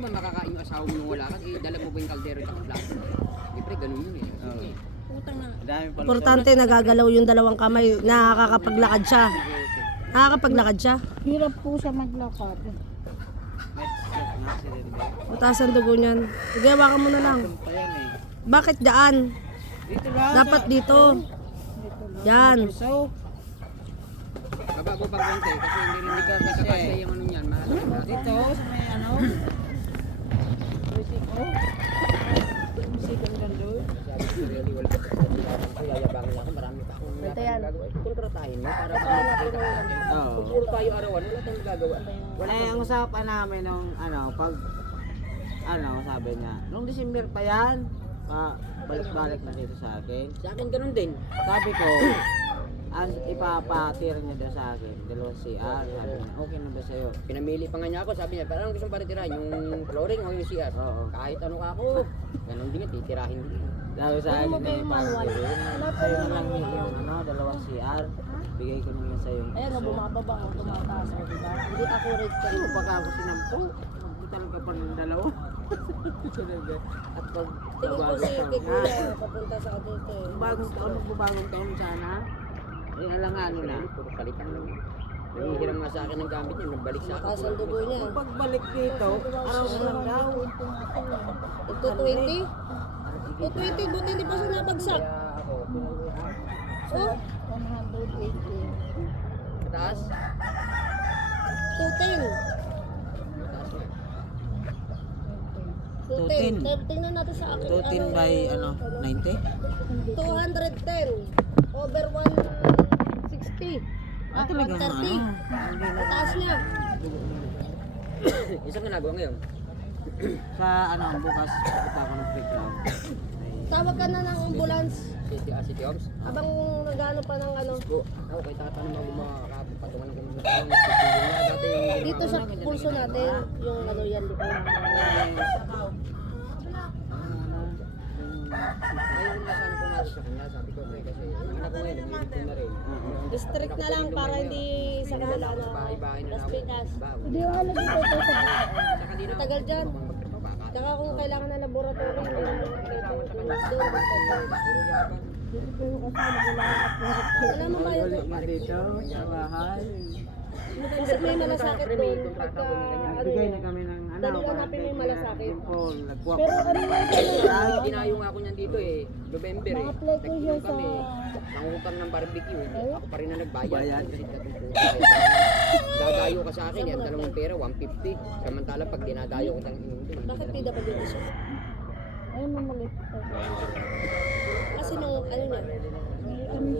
ba makakain yung asawa mo nung wala ka? Dala mo ba yung kaldero at plato? Siyempre, ganun yun eh. Oo. Putang na. Dami pala. Importante nagagalaw yung dalawang kamay, nakakapaglakad siya. Nakakapaglakad siya. Hirap po siya maglakad. May stroke na accident ba? Mataas ang dugo niyan. Sige, hawakan mo na lang. Hapon pa yan eh. Bakit daan? Dito lang. Dapat dito. Yan. So, Baba mo pang konti kasi hindi ka kasya yung ano niyan. Mahal. dito sa may ano. Sikon kan doon. Sabi ko, really, wala ka sa yayabangin lang ako. Marami pa akong gagawa. Kontratahin mo para makakita ka sa akin. Oo. Kung puro tayo arawan, wala tayong gagawa. Wala ang usapan namin nung ano, pag ano, sabi niya, nung December pa yan, balik-balik na dito sa akin. Sa akin ganun din. Sabi ko, ang ipapatira niya daw sa akin, dalawang CR, sabi niya, okay na ba sa'yo? Pinamili pa nga niya ako, sabi niya, parang gusto mong paritirahin yung flooring o yung CR. Oo. Kahit ano ka ako, ganun din yan, titirahin din. Sabi sa akin, sa'yo na lang yung ano, dalawang CR, bigay ko na lang sa'yo. Ayan, bumababa ang tumataas mo, diba? Hindi accurate ka. Ano pagka ako sinampo, talaga pa ng dalawa. At pag Tingin ko si Kikuya, papunta sa dito eh. bagong taon, magbabagong taon sana, eh alangano na. Puro palitan lang. Nangihiram nga sa akin ng gamit niya, nagbalik sa Mataas akin. ang dugo niya. Kung pagbalik dito, araw na lang daw. Ito 20? 220, buti hindi pa siya nabagsak. Kaya ako, pinaluhan. Oh, 180. Mataas? 210. Mataas na. 210. Tingnan natin sa akin. 210 by ano, 90? 210. Over 160. Ah, talaga 130. ano? Mataas niya. Isang ginagawa ngayon. Sa ano, bukas, punta ako ng playground. Tawag ka na ng ambulance. City Homes. Habang nagano pa ng ano. Go. Ako kay tatanong ako makapatungan ng kung dati yung Dito sa pulso natin, yung ano yan dito. Ayaw ko na sana pumasok sa kanya. Sabi ko kasi yung anak ko ngayon, nag-iipon na rin. District na lang para hindi sa kanila ano. Bahay-bahay na Las lang. Vegas. Hindi yung ano dito ito sa Saka di na ako Tagal dyan. magtrabaho. Baka Tsaka kung kailangan na laboratory, kasama sa kanya. doon. Puro yabang. Alam mo ba yun? Ulit na dito, sa bahay. Kasi may malasakit doon. Pagka ano Bigay yun. na kami ng ano, Dali hanapin mo yung malasakit. Paul, nagkuha Pero ano yung Dinayo nga ako niyan dito eh. November eh. Mga-apply ko yun Nag-inom kami. sa- Nangungutang ng barbecue. Ako pa rin na nagbayad. Bayad. Kasi dadayo ka sa akin eh. Ang dalawang pera, 150. Samantala pag dinadayo ko tang inundo. Bakit PWD siya? Ay, mamalit. Kasi nung ano niya,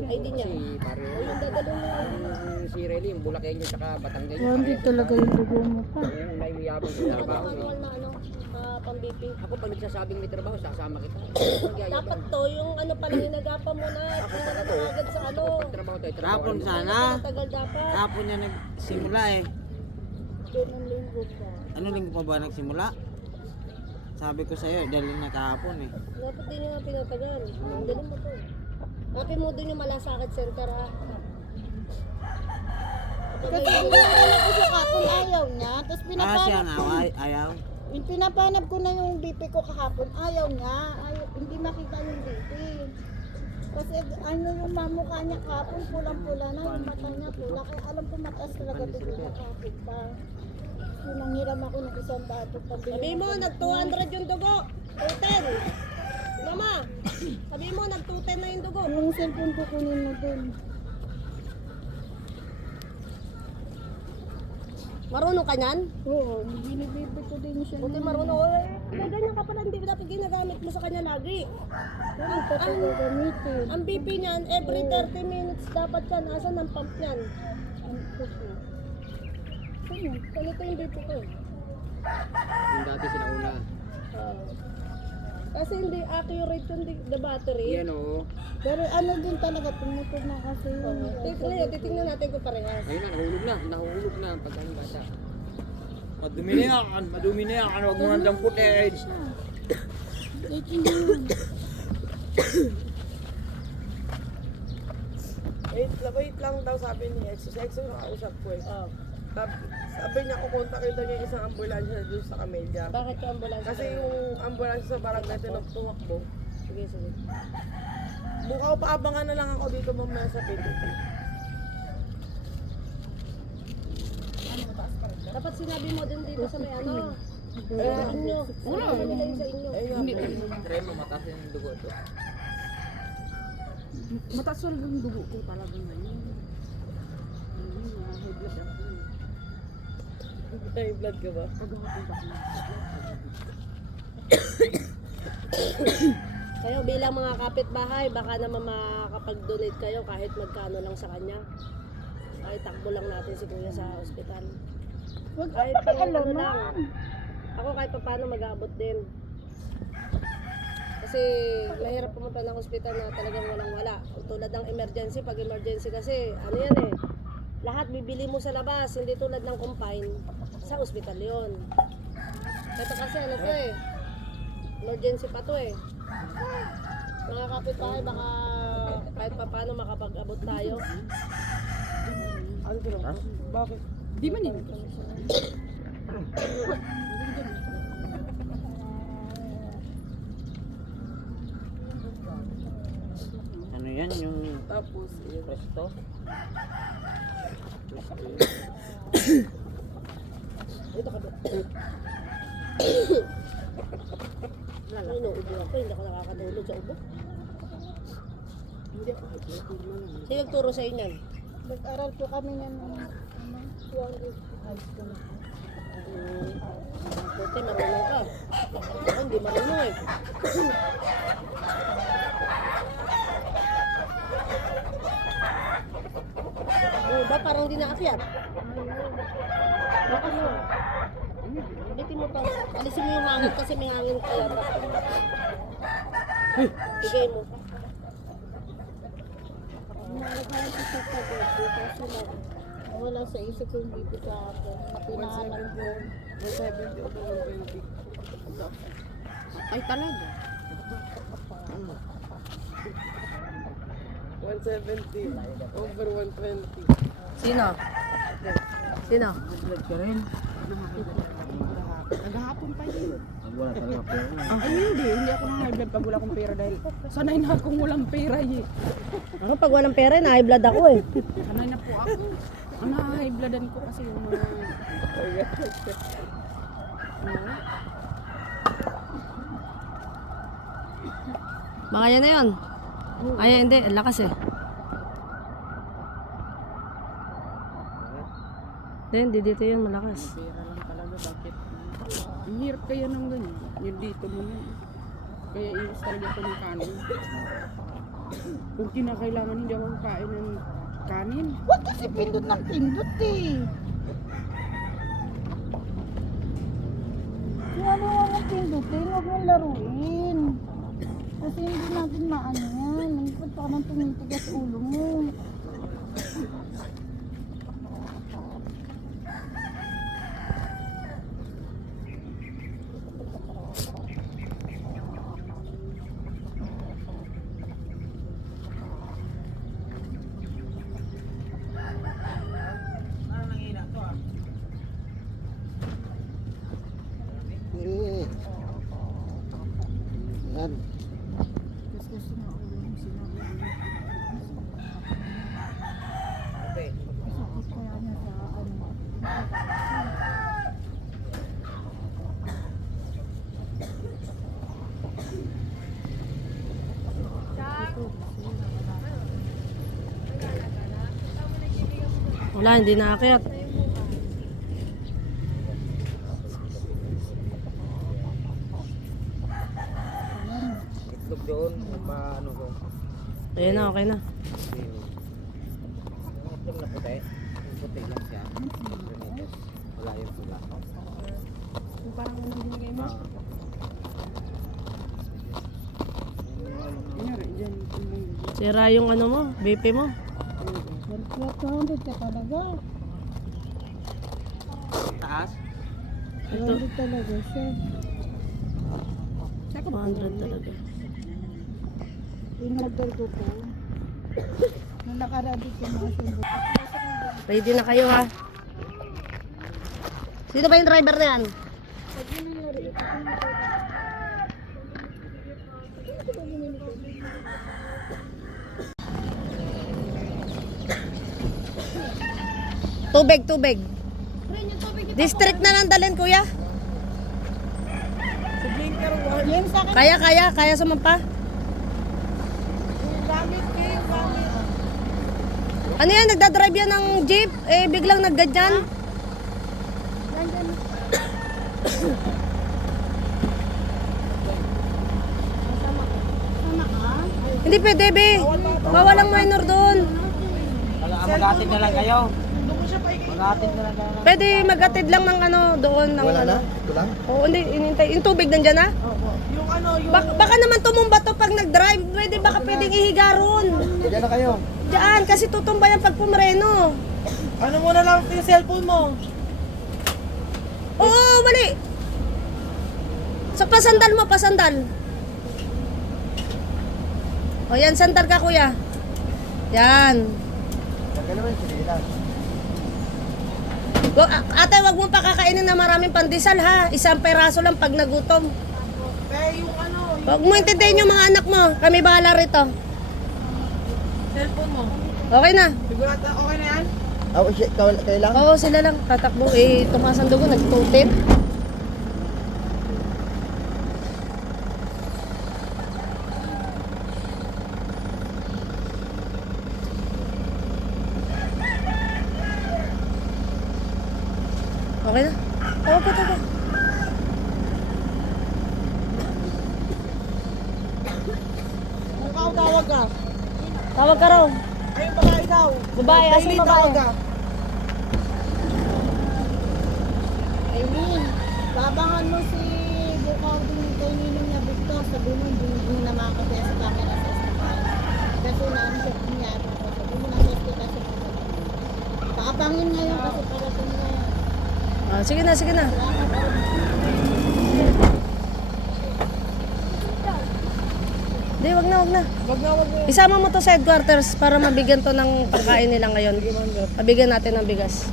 ID niya. Si pare. Yung dadalo niya. Si Relly, yung Bulakenyo tsaka Batanggay. Hindi talaga yung dugo mo pa. Yung naimiyabang sa trabaho eh. Manual na ano, pang-BP. Ako pag nagsasabing may trabaho, sasama kita. Dapat to, yung ano pala hinagapa mo na, punta na agad sa ano. Pag trabaho tayo, trabaho. Kapon sana. Tagal dapat. Kapon niya nagsimula eh. Doon ang linggo pa. Ano linggo pa ba nagsimula? Sabi ko sa'yo, dahil na kahapon eh. Dapat din yung pinatagal. Ang galing mo to. Hanapin mo din yung malasakit center ha. Kasi pinapanap ko sa kapon, ayaw niya. Tapos Ah, siya pinapanap nga, ko. ayaw. Yung pinapanap ko na yung BP ko kahapon, ayaw niya. Ayaw, hindi makita yung BP. Kasi ano yung mamukha niya kahapon, pulang-pula na. Yung mata niya pula. Kaya alam ko mataas talaga dugo niya kahapon pa. So, nanghiram ako ng isang bato. Sabi mo, nag-200 yung dugo. 210. Mama, sabi mo, nag-210 na yung dugo. Yung cellphone ko kunin mo dun. Marunong ka niyan? Oo, binibibig ko din siya. Buti marunong. Eh, may ganyan ka pala, hindi dapat ginagamit mo sa kanya lagi. Ano pa ito gagamitin? Ang BP niyan, every 30 minutes dapat yan. Asan ang pump niyan? Ano po po? Ganito yung BP ko. Yung dati sinauna. Kasi hindi accurate yung the battery. Yan o. Pero ano din talaga, tumutog na kasi yun. Titingnan natin kung parehas. Ayun na, nahulog na. Nahulog na ang pagkain bata. Madumi na yan, madumi na yan. Huwag mo nang footage. Wait lang daw sabi ni Exo. Si Exo nakausap ko eh. Sabi niya, kukontakin daw niya yung isang ambulansya doon sa Camellia. Bakit yung ambulansya? Kasi yung ambulansya sa barangay tumakbo. Sige, sige. Bukaw paabangan na lang ako dito mamaya sa PTP. Dapat sinabi mo din dito sa may ano. Sa inyo. Wala. Sabi sa inyo. Hindi. Try mo matasin yung dugo to. Mataas talaga yung dugo ko talaga ngayon. High blood ako. High blood ka ba? Kayo bilang mga kapitbahay, baka naman makakapag-donate kayo kahit magkano lang sa kanya. Kahit takbo lang natin si kuya sa ospital. Huwag Kahit ka pang ano pakialaman. lang. Ako kahit pa paano mag-aabot din. Kasi mahirap pumunta ng ospital na talagang walang-wala. Tulad ng emergency, pag emergency kasi, ano yan eh, lahat bibili mo sa labas, hindi tulad ng confine, sa ospital yon. Ito kasi ano to eh, emergency pa to eh. Mga kapitbahay, baka kahit pa paano makapag-abot tayo. Ano to? Bakit? Di man yun. Ano yan yung Tapos, yun. presto? Ito ka ba? Ay, nauubo ako, hindi ako nakakatulog sa ubo. Sino nagturo sa inyo? Nag-aral po kami niyan ng 200 high school. Buti marunong ka. Ako hindi marunong eh. Ba parang di naakyat? Bakit mo? Bitin mo pa. Alisin mo yung hangin kasi may hangin pa yata. Bigay mo. Nalagay ko sa tagot kasi wala sa isip ko yung bibig ka ako. Napinahanap ko. 170 over 120. Ay talaga. 170 over 120. Sino? Sino? Blood ka rin. Naghahapon pa yun. Ang wala talaga pera na. Ay hindi ako nang high blood pag wala akong pera dahil sanay na akong walang pera eh. Ako pag walang pera, na-high blood ako eh. Sanay na po ako. Ang high bloodan ko kasi yung mga Baka yan na yun. Ay, hindi. Ang lakas eh. Hindi dito yun. Malakas. pera lang talaga. Bakit? Ang hirap kaya ng ganyan. Yung dito mo na. Kaya iwas talaga ito ng kanin. Kung kinakailangan hindi ako kain ng kanin. Huwag kasi pindot ng pindot eh. Kung ano ang pindutin, huwag mong laruin. Kasi hindi natin maano yan. Ba't pa naman tumitigas ulo mo? Yan. Kasi gusto nga ulo mo sinabi. Sakot kaya niya sa ano. Wala, hindi naakyat. Itlog doon. Paano ko? Ayun na, okay na. Yung itlog na puti. Yung puti lang siya. Remites. Wala yung pula. Kung parang anong binigay mo. Kunyari, dyan. Sira yung ano mo, BP mo. 200 ka talaga. Taas? 200 talaga siya. 100 talaga. Inorder ko po. Nung nakaradi ko mga sundo. Ready na kayo ha? Sino ba yung driver na yan? Tubig, tubig. District na lang dalhin, kuya. Sa blinker, one. Yung sa akin, Kaya sumampa. Gamit kayo, gamit. Ano yan, nagdadrive yan ng jeep, eh biglang naggadyan. nandyan. Sama ka? Hindi pwede, be. Bawal ang minor doon. Mag-atid na lang kayo. Doon ko siya paigay. Mag-atid na lang kayo. Pwede magatid lang ng ano doon. Ng, Wala ano. na? Ito lang? Oo, hindi, inintay. Yung tubig nandyan na? Yung ano, yung... Baka naman tumumba to pag nag-drive. Baka pwedeng ihiga ron. Diyan na kayo. Diyan, kasi tutumba yan pag pumreno. Ano mo na lang yung cellphone mo? Oo, mali. So, pasandal mo, pasandal. O yan, sandal ka, kuya. Yan. Okay naman, sige lang. Ate, wag mo pa kakainin na maraming pandesal, ha? Isang peraso lang pag nagutom. Yung ano, yung Wag mo intindihin yung mga anak mo. Kami bahala rito. cellphone mo. Okay na. Sigurado, okay na yan? Kayo lang? Oo, sila lang. Tatakbo. Eh, tumaas ang dugo. Nagtutip. Okay na? Okay, okay. Ikaw, tawag ka. Tawag ka raw. Ayun, babae daw. Babae, asan Daily, babae? tawag ka. Aileen, babangan mo si Bukaw din kay Ninong niya Victor. Sabi mo, hindi na makakataya sa camera sa hospital. Kasi na-answer niya. Sabi mo na sa hospital sa hospital. Pakapangin ngayon kasi parating ngayon. Ah, sige na, sige na. Hindi, wag na, wag na. Wag na, wag na. Isama mo to sa headquarters para mabigyan to ng pagkain nila ngayon. Mabigyan natin ng bigas.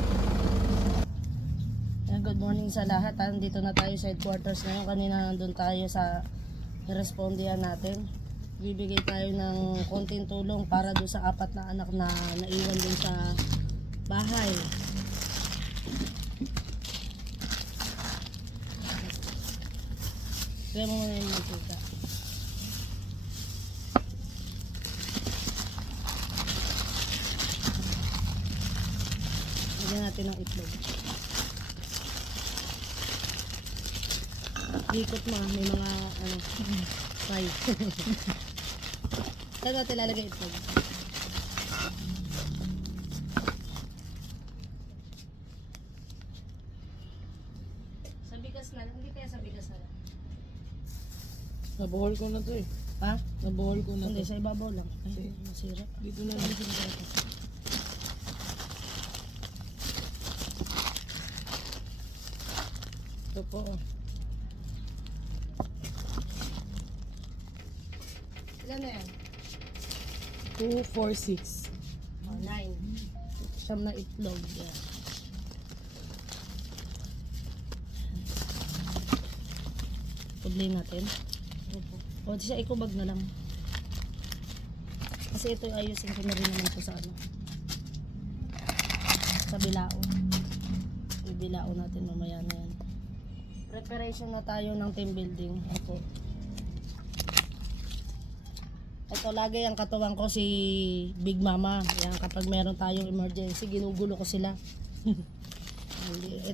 Yan, good morning sa lahat. Dito na tayo sa headquarters ngayon. Kanina nandun tayo sa respondihan natin. Bibigay tayo ng konting tulong para doon sa 4 na anak na naiwan dun sa bahay. Kaya mo muna yung magkita. Lagyan natin ng itlog. Likot mo, may mga ano, fry. Saan natin lalagay itlog? Sa bigas na lang, hindi kaya sa bigas na lang. Nabuhol ko na to eh. Ha? Nabuhol ko na Hindi, to. sa ibabaw lang. Ay, masira. Dito na lang. Ito po. Ilan na yan? 2, 4, 6. Oh, 9. Siyam na itlog. Yan. Tublin natin. O, di siya ikubag na lang. Kasi ito ayusin ko na rin naman ito sa ano. Sa bilao. Ibilao natin mamaya na yan. Preparation na tayo ng team building. Ito. Ito lagi ang katuwang ko si Big Mama. Yan, kapag meron tayong emergency, ginugulo ko sila.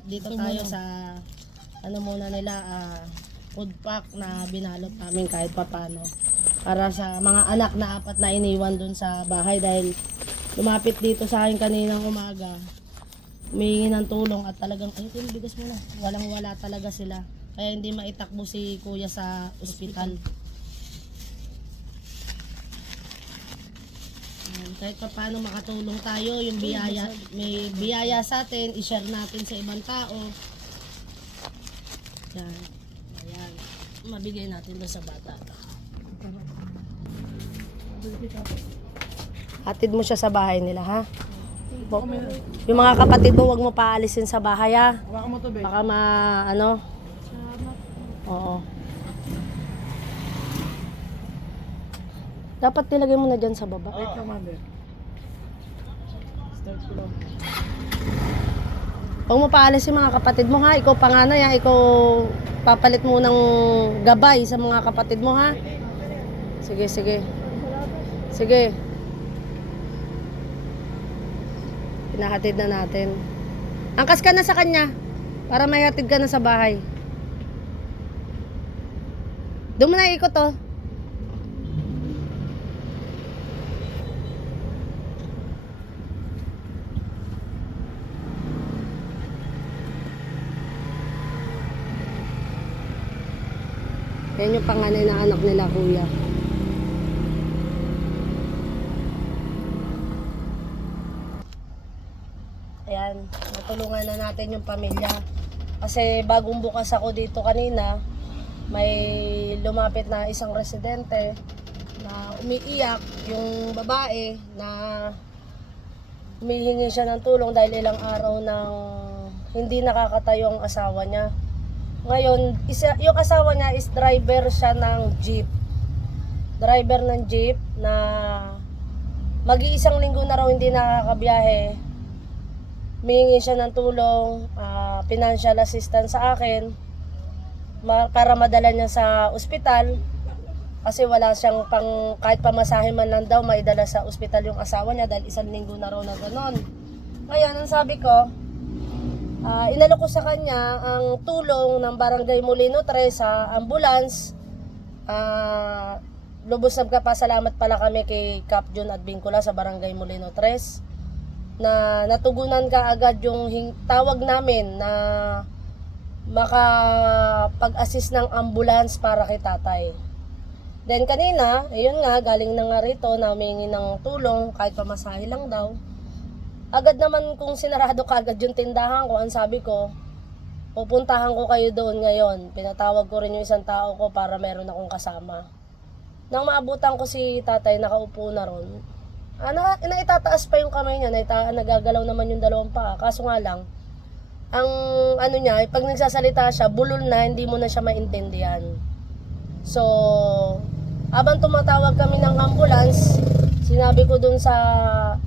Dito tayo sa ano muna nila, food pack na binalot namin kahit papano. Para sa mga anak na 4 na iniwan dun sa bahay dahil lumapit dito sa akin kaninang umaga. Humihingi ng tulong at talagang, ay, bigas mo na. Walang wala talaga sila. Kaya hindi maitakbo si kuya sa ospital. Kahit pa paano makatulong tayo, yung biyaya, may biyaya sa atin, i-share natin sa ibang tao. Yan. Ayan. Mabigay natin doon sa bata. Hatid mo siya sa bahay nila, ha? Yung mga kapatid mo, wag mo paalisin sa bahay ha. Hawakan mo to, be. Baka ano. Oo. Dapat nilagay mo na dyan sa baba. Wait lang, be. Start ko lang. Huwag mo paalis yung mga kapatid mo ha. Ikaw panganay ha. Ikaw papalit mo ng gabay sa mga kapatid mo ha. Sige, sige. Sige. Pinahatid na natin. Angkas ka na sa kanya para may hatid ka na sa bahay. Doon mo na ikot oh. Yan yung panganay na anak nila, kuya. Ayan, natulungan na natin yung pamilya. Kasi bagong bukas ako dito kanina, may lumapit na isang residente na umiiyak yung babae na humihingi siya ng tulong dahil ilang araw nang hindi nakakatayo ang asawa niya. Ngayon, yung asawa niya is driver siya ng jeep. Driver ng jeep na mag-iisang linggo na raw hindi nakakabiyahe. Humihingi siya ng tulong, financial assistance sa akin para madala niya sa ospital. Kasi wala siyang kahit pamasahe man lang daw, maidala sa ospital yung asawa niya dahil isang linggo na raw na ganon. Ngayon, ang sabi ko, inalok ko sa kanya ang tulong ng Barangay Molino 3 sa ambulance. Lubos na kapasalamat pala kami kay Cap John Advincula sa Barangay Molino 3 na natugunan ka agad yung tawag namin na makapag-assist ng ambulance para kay tatay. Then kanina, ayun nga, galing na nga rito na humingi ng tulong kahit pamasahe lang daw. Agad naman kung sinarado kagad yung tindahan ko, ang sabi ko, pupuntahan ko kayo doon ngayon. Pinatawag ko rin yung isang tao ko para meron akong kasama. Nang maabutan ko si tatay, nakaupo na ron. Naitataas pa yung kamay niya, nagagalaw naman yung dalawang paa. Kaso nga lang, ang ano niya, pag nagsasalita siya, bulol na, hindi mo na siya maintindihan. So, habang tumatawag kami ng ambulance, sinabi ko dun sa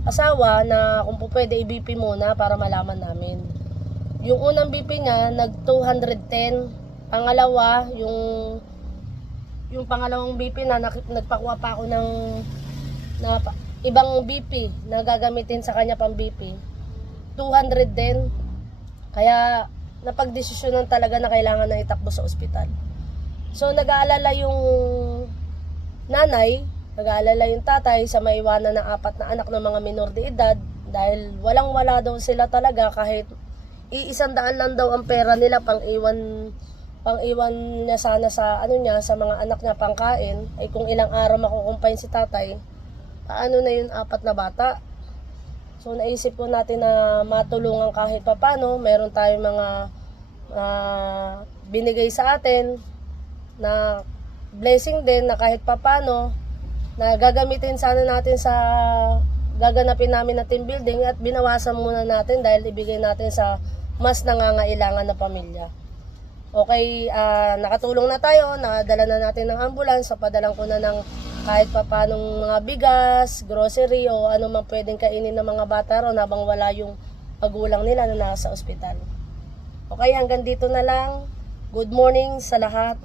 asawa na kung po pwede i-BP muna para malaman namin. Yung unang BP niya, nag 210. Pangalawa, yung pangalawang BP na nagpakuha pa ako ng ibang BP na gagamitin sa kanya pang BP. 200 din. Kaya napagdesisyonan talaga na kailangan na itakbo sa ospital. So nag-aalala yung nanay, nag-aalala yung tatay sa maiwanan ng 4 na anak ng mga minor de edad dahil walang-wala daw sila talaga kahit 100 lang daw ang pera nila pang-iwan niya sana sa sa mga anak niya pangkain ay kung ilang araw makukumpain si tatay, paano na yung 4 na bata? So naisip ko natin na matulungan kahit papano, meron tayong mga binigay sa atin na blessing din na kahit papano na gagamitin sana natin sa gaganapin namin na team building at binawasan muna natin dahil ibigay natin sa mas nangangailangan na pamilya. Okay, nakatulong na tayo, nakadala na natin ng ambulance, so padalang ko na ng kahit papanong mga bigas, grocery o ano man pwedeng kainin ng mga bata ron habang wala yung pagulang nila na nasa ospital. Okay, hanggang dito na lang. Good morning sa lahat.